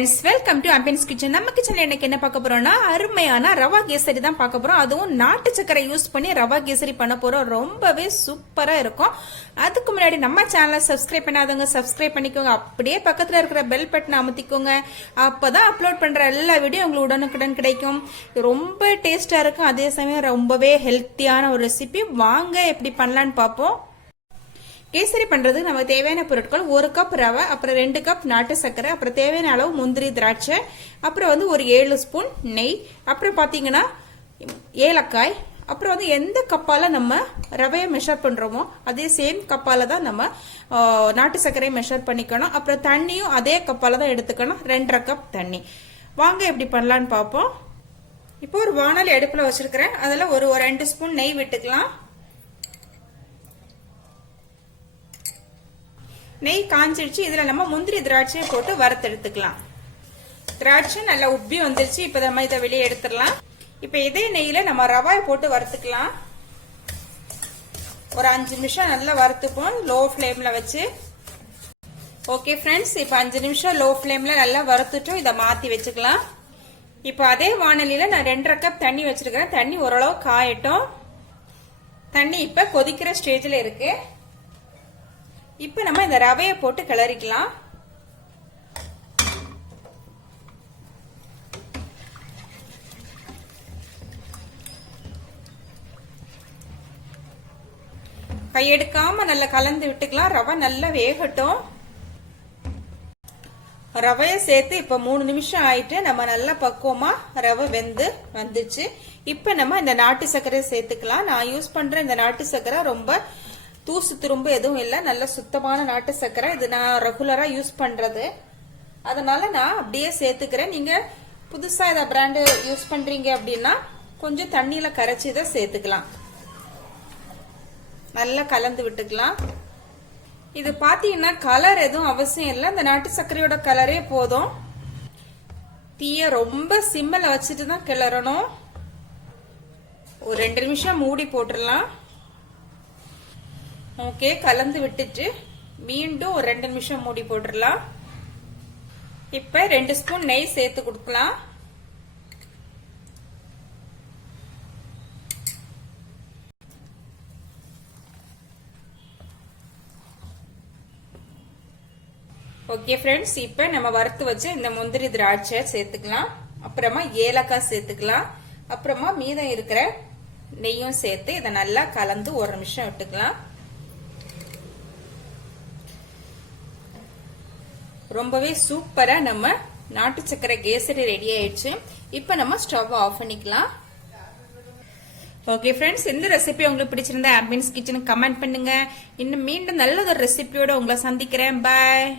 Friends, welcome to ambience kitchen. நம்ம கிச்சன்ல இன்னைக்கு என்ன பார்க்க போறோம்னா அருமையான ரவா கேசரி தான் பார்க்க போறோம். அதுவும் நாட்டு சக்கரை யூஸ் பண்ணி ரவா கேசரி பண்ண போறோம். ரொம்பவே சூப்பரா இருக்கும். அதுக்கு முன்னாடி நம்ம சேனலை சப்ஸ்கிரைப் பண்ணாதவங்க சப்ஸ்கிரைப் பண்ணிக்கோங்க. அப்படியே பக்கத்துல இருக்கிற பெல் பட்டனை அமுத்திக்கோங்க. அப்பதான் அப்லோட் பண்ற எல்லா வீடியோ உங்களுக்கு உடனுக்குடன் கிடைக்கும். ரொம்ப டேஸ்டா இருக்கும், அதே சமயம் ரொம்பவே ஹெல்த்தியான ஒரு ரெசிபி. வாங்க எப்படி பண்ணலான்னு பார்ப்போம். கேசரி பண்றது நமக்கு தேவையான பொருட்கள் 1 கப் ரவை, அப்புறம் 2 கப் நாட்டு சர்க்கரை, அப்புறம் தேவையான அளவு முந்திரி திராட்சை, அப்புறம் ஒரு 7 ஸ்பூன் நெய், அப்புறம் பாத்தீங்கன்னா ஏலக்காய், அப்புறம் எந்த கப்பால நம்ம ரவையை மெஷர் பண்றோமோ அதே சேம் கப்பால தான் நம்ம நாட்டு சர்க்கரையை மெஷர் பண்ணிக்கணும். அப்புறம் தண்ணியும் அதே கப்பால தான் எடுத்துக்கணும், 2.5 கப் தண்ணி. வாங்க எப்படி பண்ணலான்னு பார்ப்போம். இப்போ ஒரு வாணலி அடுப்புல வச்சிருக்கிறேன். அதுல ஒரு 2 ஸ்பூன் நெய் விட்டுக்கலாம். நெய் காஞ்சிடுச்சு. இதுல நம்ம முந்திரி திராட்சையை போட்டு வறுத்தெடுத்துக்கலாம். திராட்சை நல்லா உப்பி வந்துருச்சு. இப்ப நம்ம இதை வெளியே எடுத்துடலாம். இப்ப இதே நெய்யில நம்ம ரவாயை போட்டு வறுத்துக்கலாம். ஒரு 5 நிமிஷம் நல்லா வறுத்துப்போம், லோ ஃபிளேம்ல வச்சு. ஓகே ஃப்ரெண்ட்ஸ், இப்ப 5 நிமிஷம் லோ ஃபிளேம்ல நல்லா வறுத்துட்டோம். இதை மாத்தி வச்சுக்கலாம். இப்ப அதே வாணலியில நான் 2.5 கப் தண்ணி வச்சிருக்கிறேன். தண்ணி ஓரளவு காயட்டும். தண்ணி இப்ப கொதிக்கிற ஸ்டேஜ்ல இருக்கு. இப்ப நம்ம இந்த ரவையை போட்டு கிளறிக்கலாம். கையெடுக்காம நல்லா கலந்து விட்டுக்கலாம். ரவை நல்லா வேகட்டும். ரவையை சேர்த்து இப்ப 3 நிமிஷம் ஆயிட்டு நம்ம நல்லா பக்குவமா ரவை வெந்து வந்துச்சு. இப்ப நம்ம இந்த நாட்டு சர்க்கரை சேர்த்துக்கலாம். நான் யூஸ் பண்ற இந்த நாட்டு சர்க்கரை ரொம்ப தூசு திரும்ப எதுவும் இல்லை, நல்ல சுத்தமான நாட்டு சர்க்கரை. இது நான் ரெகுலரா யூஸ் பண்றது, அதனால நான் அப்படியே சேர்த்துக்கிறேன். நீங்க புதுசா இதை பிராண்டு யூஸ் பண்றீங்க அப்படின்னா கொஞ்சம் தண்ணியில கரைச்சி இதை சேர்த்துக்கலாம். நல்லா கலந்து விட்டுக்கலாம். இது பாத்தீங்கன்னா கலர் எதுவும் அவசியம் இல்லை, இந்த நாட்டு சர்க்கரையோட கலரே போதும். தீய ரொம்ப சிம்மில் வச்சுட்டு தான் கிளறணும். ஒரு 2 நிமிஷம் மூடி போட்டுடலாம். ஓகே, கலந்து விட்டுட்டு மீண்டும் ஒரு 2 நிமிஷம் மூடி போட்டுடலாம். இப்ப 2 ஸ்பூன் நெய் சேர்த்து கொடுக்கலாம். ஓகே ஃப்ரெண்ட்ஸ், இப்ப நம்ம வறுத்து வச்சு இந்த முந்திரி திராட்சை சேர்த்துக்கலாம். அப்புறமா ஏலக்காய் சேர்த்துக்கலாம். அப்புறமா மீதம் இருக்கிற நெய்யும் சேர்த்து இதை நல்லா கலந்து 1 நிமிஷம் விட்டுக்கலாம். ரொம்பவே சூப்பரா நம்ம நாட்டு சக்கரை கேசரி ரெடி ஆயிடுச்சு. இப்ப நம்ம ஸ்டவ் ஆஃப் பண்ணிக்கலாம். ஓகே ஃப்ரெண்ட்ஸ், இந்த ரெசிபி உங்களுக்கு பிடிச்சிருந்தா ஆம்பியன்ஸ் கிச்சனுக்கு கமெண்ட் பண்ணுங்க. இன்னும் மீண்டும் நல்ல ஒரு ரெசிபியோட உங்களை சந்திக்கிறேன். பாய்.